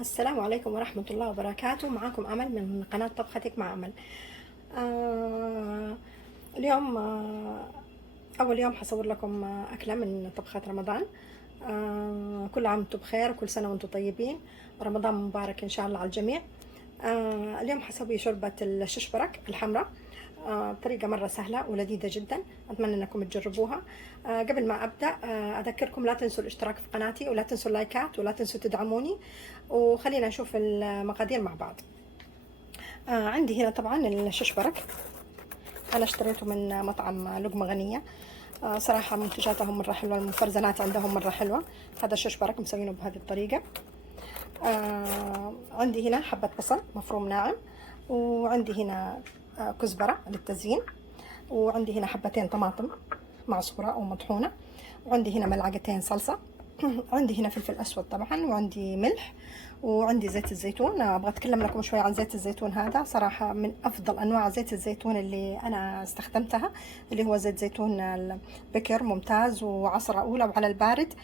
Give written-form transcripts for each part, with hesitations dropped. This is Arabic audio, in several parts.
السلام عليكم ورحمة الله وبركاته. معاكم أمل من قناة طبختك مع أمل. آه اليوم أول يوم حصور لكم أكلة من طبخات رمضان. كل عام وانتم بخير وكل سنة وانتم طيبين، رمضان مبارك إن شاء الله على الجميع. اليوم حسوي شوربة الششبرك الحمراء. بطريقة مرة سهلة ولذيذة جدا، أتمنى أنكم تجربوها. قبل ما أبدأ أذكركم لا تنسوا الاشتراك في قناتي، ولا تنسوا اللايكات، ولا تنسوا تدعموني. وخلينا نشوف المقادير مع بعض. عندي هنا طبعا الششبرك، أنا اشتريته من مطعم لقمة غنية. صراحة منتجاتهم مرة حلوة، المفرزنات عندهم مرة حلوة. هذا الششبرك مسوينه بهذه الطريقة. عندي هنا حبة بصل مفروم ناعم، وعندي هنا كزبرة للتزيين، وعندي هنا حبتين طماطم معصورة أو مطحونة، وعندي هنا ملعقتين صلصة. عندي هنا فلفل أسود طبعا، وعندي ملح، وعندي زيت الزيتون. أبغى أتكلم لكم شوي عن زيت الزيتون. هذا صراحة من أفضل أنواع زيت الزيتون اللي أنا استخدمتها، اللي هو زيت زيتون البكر، ممتاز وعصرة أولى وعلى البارد.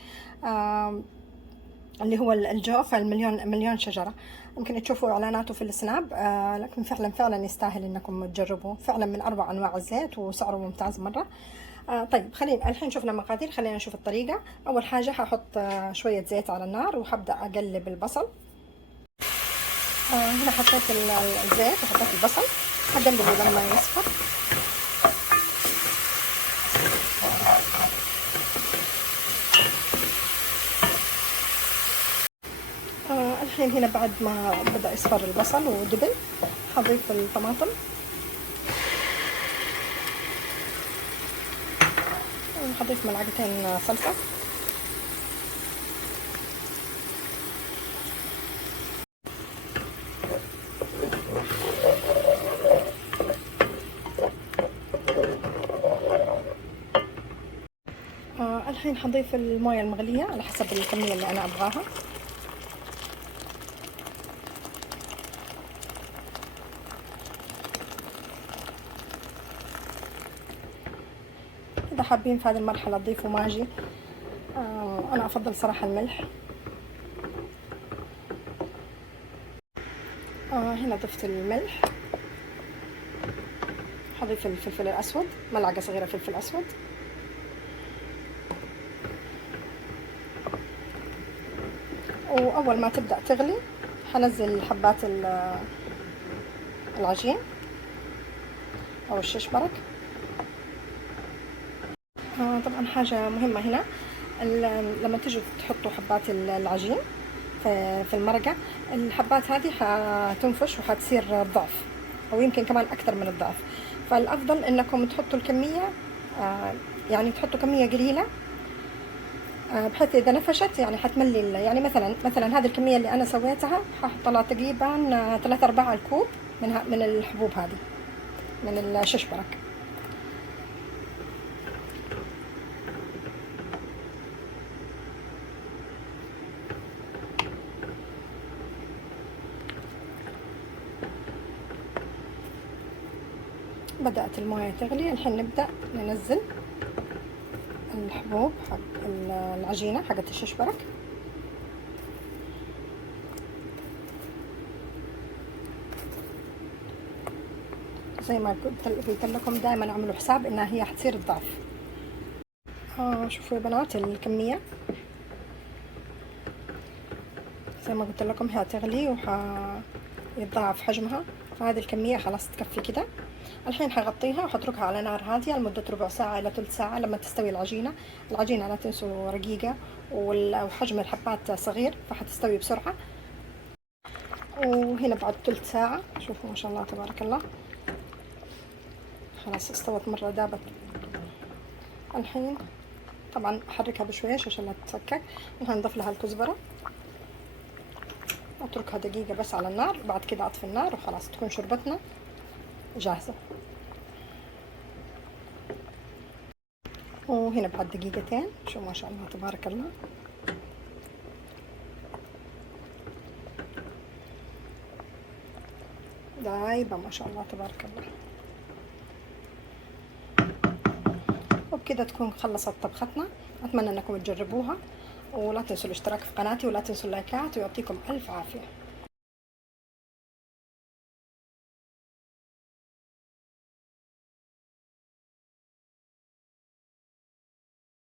اللي هو الجوف المليون شجرة. يمكن تشوفوا إعلاناته في السناب، لكن فعلا يستاهل إنكم تجربوه. فعلا من أروع أنواع الزيت وسعره ممتاز مرة. طيب خلينا الحين شفنا مقادير، خلينا نشوف الطريقة. أول حاجة هحط شوية زيت على النار، وهبدأ أقلب البصل. هنا حطيت الزيت وحطيت البصل، هقلبه لما يصفر. الحين هنا بعد ما بدأ يصفر البصل ودبل، هضيف الطماطم، وهضيف ملعقتين صلصة، الحين هضيف الموية المغلية على حسب الكمية اللي أنا أبغاها. إذا حابين في هذه المرحلة تضيفوا ماجي، أنا أفضل صراحة الملح. هنا ضفت الملح، هضيف الفلفل الأسود، ملعقة صغيرة فلفل أسود، وأول ما تبدأ تغلي هنزل حبات العجين أو الششبرك. طبعا حاجة مهمة هنا، لما تجوا تحطوا حبات العجين في المرقة، الحبات هذه هتنفش وهتصير ضعف، أو يمكن كمان أكثر من الضعف. فالأفضل إنكم تحطوا الكمية، يعني تحطوا كمية قليلة، بحيث إذا نفشت يعني حتملي. يعني مثلا هذه الكمية اللي أنا سويتها هحط لها تقريبا 3/4 الكوب من الحبوب هذه، من الششبرك. بدأت الموية تغلي، الحين نبدأ ننزل الحبوب حق العجينة حقت الششبرك. زي ما قلت لكم دائما اعملوا حساب انها هي حتصير الضعف. شوفوا يا بنات الكمية، زي ما قلت لكم هي تغلي وحيتضاعف حجمها، فهذه الكمية خلاص تكفي كده. الحين حغطيها وحتركها على نار هادية لمدة ربع ساعة إلى ثلث ساعة لما تستوي العجينة. العجينة لا تنسوا رقيقة، وحجم الحبات صغير فحتستوي بسرعة. وهنا بعد ثلث ساعة شوفوا ما شاء الله تبارك الله خلاص استوت مرة، دابت. الحين طبعا احركها بشويش عشان لا تتفكك، وهنضيف لها الكزبرة، اتركها دقيقة بس على النار، بعد كده اطفي النار وخلاص تكون شوربتنا جاهزة. وهنا بعد دقيقتين شو ما شاء الله تبارك الله دايبة ما شاء الله تبارك الله. وبكده تكون خلصت طبختنا، اتمنى انكم تجربوها. ولا تنسوا الاشتراك في قناتي ولا تنسوا اللايكات، ويعطيكم ألف عافية.